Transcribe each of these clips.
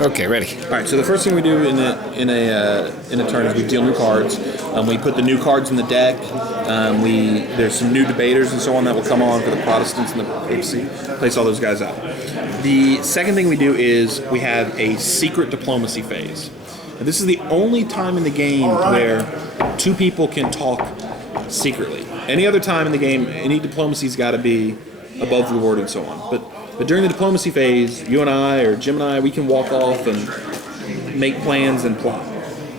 Okay, ready. All right. So the first thing we do in a turn is we deal new cards. We put the new cards in the deck. There's some new debaters and so on that will come on for the Protestants and the papacy. Place all those guys out. The second thing we do is we have a secret diplomacy phase. Now, this is the only time in the game where two people can talk secretly. Any other time in the game, any diplomacy's got to be above the board and so on. But during the diplomacy phase, you and I, or Jim and I, we can walk off and make plans and plot.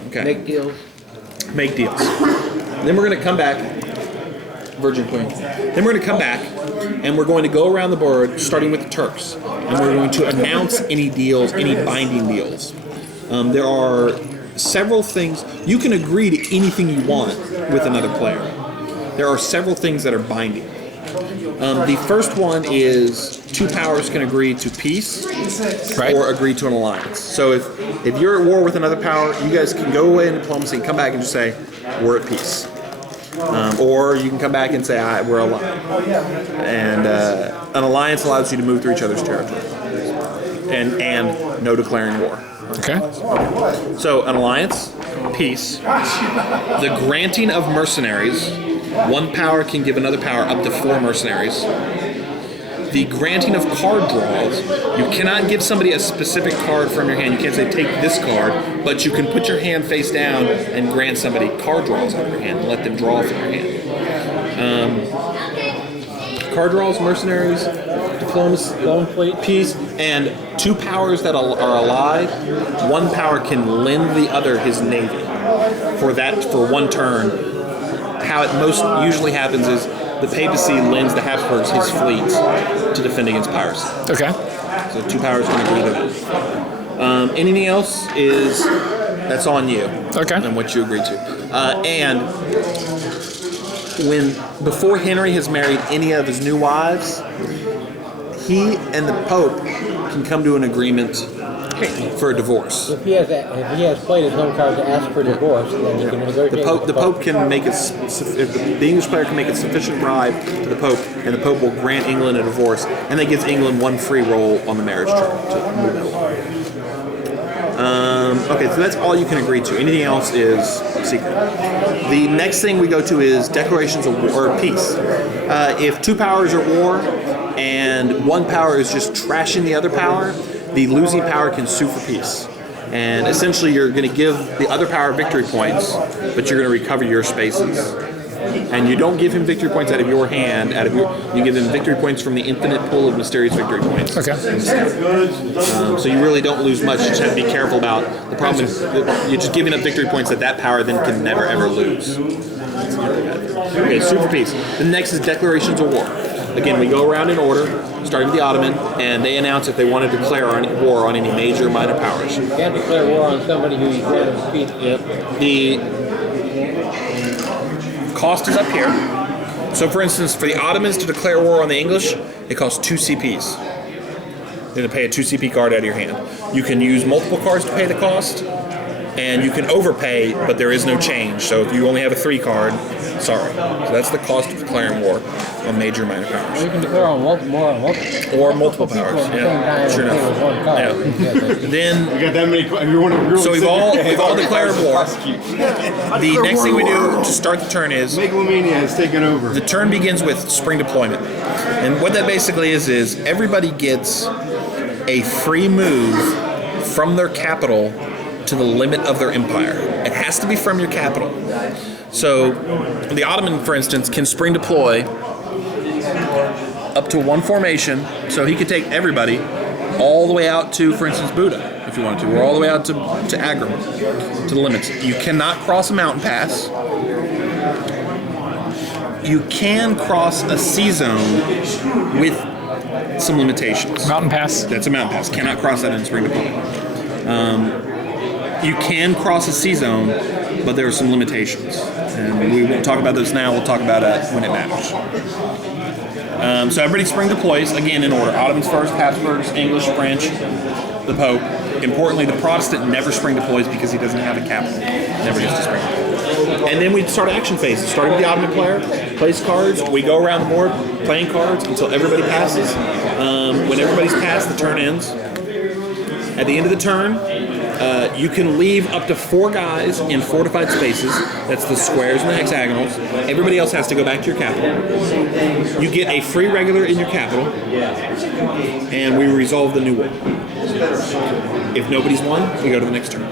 Okay. Make deals. Make deals. Then we're going to come back, Virgin Queen. Then we're going to come back and we're going to go around the board, starting with the Turks, and we're going to announce any deals, any binding deals. There are several things. You can agree to anything you want with another player. There are several things that are binding. The first one is two powers can agree to peace or agree to an alliance. So if you're at war with another power, you guys can go away in diplomacy and come back and just say, we're at peace. Or you can come back and say, we're allied. And an alliance allows you to move through each other's territory. And no declaring war. Okay. So an alliance, peace, the granting of mercenaries. One power can give another power up to 4 mercenaries. The granting of card draws. You cannot give somebody a specific card from your hand. You can't say, take this card, but you can put your hand face down and grant somebody card draws out of your hand and let them draw from your hand. Card draws, mercenaries, diplomacy, peace, and 2 powers that are allied. One power can lend the other his navy for one turn. How it most usually happens is the papacy lends the Habsburgs his fleets to defend against piracy. Okay. So 2 powers can agree to that. Anything else that's on you. Okay. And what you agree to. And before Henry has married any of his new wives, he and the Pope can come to an agreement for a divorce. If he has played his home card to ask for divorce, then he can negotiate. The Pope can make it. If the English player can make a sufficient bribe to the Pope, and the Pope will grant England a divorce, and that gives England 1 free roll on the marriage chart to move it along. Okay, so that's all you can agree to. Anything else is secret. The next thing we go to is declarations of war or peace. If 2 powers are at war, and 1 power is just trashing the other power, the losing power can sue for peace. And essentially you're going to give the other power victory points, but you're going to recover your spaces. And you don't give him victory points out of your hand, you give him victory points from the infinite pool of mysterious victory points. Okay. So you really don't lose much. You just have to be careful about the problem is that you're just giving up victory points that power then can never ever lose. Okay, sue for peace. The next is declarations of war. Again, we go around in order, starting with the Ottoman, and they announce if they want to declare war on any major or minor powers. You can't declare war on somebody who you try to defeat. Yep. The cost is up here. So, for instance, for the Ottomans to declare war on the English, it costs 2 CPs. You're going to pay a 2 CP card out of your hand. You can use multiple cards to pay the cost, and you can overpay, but there is no change. So if you only have a 3 card, sorry. So that's the cost of declaring war on major or minor powers. You can declare on multiple powers. Yeah, sure enough. Yeah. Then We got that many. so we've all declared war. The next thing we do to start the turn is Megalomania has taken over. the turn begins with spring deployment, and what that basically is everybody gets a free move from their capital to the limit of their empire. It has to be from your capital. So the Ottoman, for instance, can spring deploy up to 1 formation, so he could take everybody all the way out to, for instance, Buda, if you wanted to, or all the way out to Agram, to the limits. You cannot cross a mountain pass. You can cross a sea zone with some limitations. Mountain pass. That's a mountain pass. Cannot cross that in spring deployment. You can cross a sea zone, but there are some limitations. And we won't talk about those now. We'll talk about it when it matters. So everybody spring deploys, again in order. Ottomans first, Habsburgs, English, French, the Pope. Importantly, the Protestant never spring deploys because he doesn't have a capital. Never gets to spring deploy. And then we start action phases. Starting with the Ottoman player, plays cards. We go around the board playing cards until everybody passes. When everybody's passed, the turn ends. At the end of the turn, you can leave up to 4 guys in fortified spaces. That's the squares and the hexagonals. Everybody else has to go back to your capital. You get a free regular in your capital, and we resolve the new war. If nobody's won, we go to the next turn.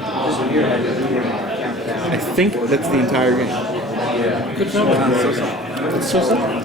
I think that's the entire game. Good number. It's so simple.